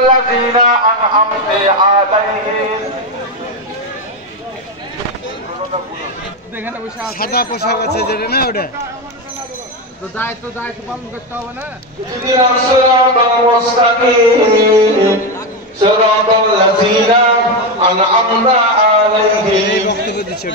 الذين أنعمت عليهم সাদা পোশাক আছে যেটা না ওটা তো দায়িত্ব পালন করতে হবে না صراط الذين أنعمت عليهم বক্তব্য দিচ্ছে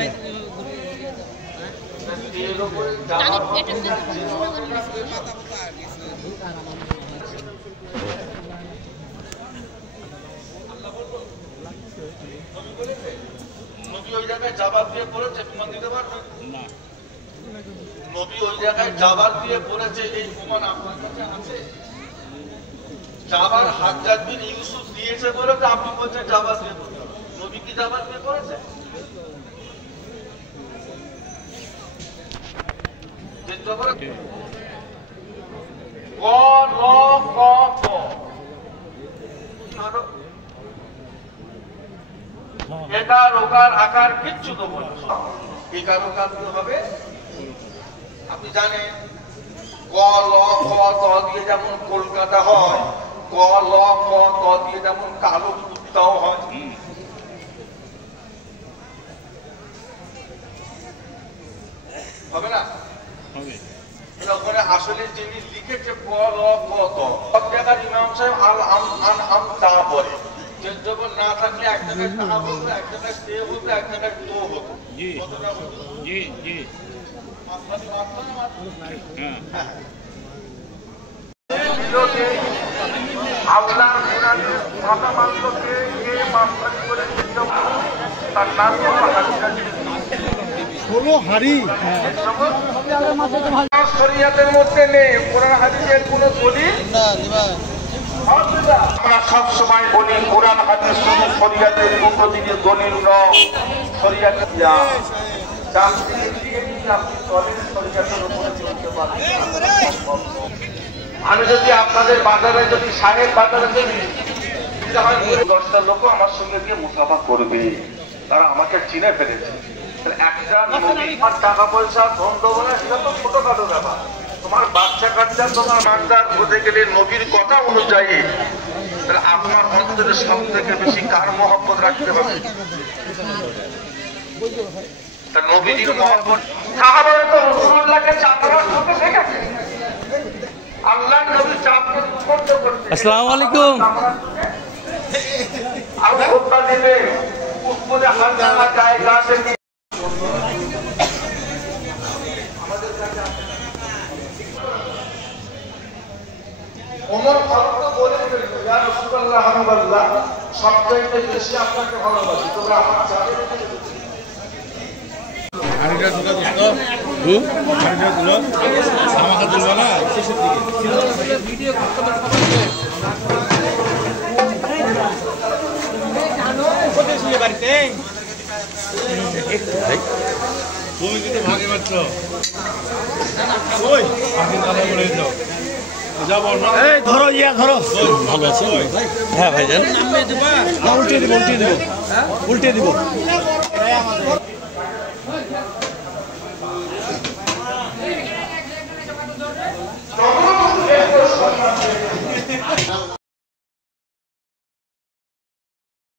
নবী ওই জায়গায় জবাব দিয়ে বলেছে প্রমাণ দিতে পারবে না নবী ওই জায়গায় জবাব দিয়ে বলেছে এই প্রমাণ আপনার কাছে আছে জাবার হাজ্জাজ বিন ইউসুফ দিয়েছে বলে তো আপনি বলছেন জবাব দিয়ে নবী কি জবাব দিয়ে বলেছে এটা রোকার আকার কিচ্ছু তো বলে এই কারণ হবে আপনি জানেন ক ল খ ত দিয়ে যেমন কলকাতা হয় ক ল খ ত দিয়ে যেমন কালো কুত্তাও হয় হবে না ওখানে আসলে যিনি লিখেছে ক ল খ ত সব জায়গার ইমাম সাহেব আল আন আম তা পড়ে যখন না থাকলে এক জায়গায় তা হতো এক জায়গায় সে হতো এক জায়গায় তো হতো জি জি আল্লাহর মুরাদের ভাষা মানতে কে মাফারি করে তার নাম ষোলো হাড়ি শরীয়তের মধ্যে নেই কোরআন হাদিসের কোনো দলিল আমরা সব সময় বলি কোরআন হাদিস শুধু শরীয়তের উপদিকে দলিল নয় শরীয়তের আমি যদি আপনাদের বাজারে যদি সাহেব বাজারে যদি 10টা লোক আমার সঙ্গে গিয়ে মুসাফা করবে তারা আমাকে চিনে ফেলেছে একটা টাকা পয়সা ধন দেবো সেটা তো ছোটখাটো ব্যাপার তোমার বাচ্চা কাচ্চা তোমার মানদার হতে গেলে নবীর কথা অনুযায়ী তাহলে আপনার অন্তরে সব থেকে বেশি কার মহব্বত রাখতে হবে নবীজির মহব্বত সাহাবারা তো রাসূলুল্লাহকে চাপড়া করতে শিখেছে আল্লাহর নবী চাপকে করতে করতে আসসালামু আলাইকুম আর খোদবা দিলে উপরে হাজার জায়গা থেকে ওমর ফারুক তো বলেছিলেন ইয়া রাসূলুল্লাহ হাবিবাল্লাহ সবচাইতে বেশি আপনাকে ভালোবাসি তোমরা আমার জানে হাড়িটা ঢুকা দিও হাড়িটা দিল আমাকে দিল না শেষের দিকে ভিডিও করতে কোথায় ছিল বাড়িতে তুমি কিন্তু ভাগে মাত্র ওই আপনি দাদা বলে দাও যাবো এই ধরো ইয়া ধরো ভালো আছে হ্যাঁ ভাইজান উল্টে দিব উল্টে দিব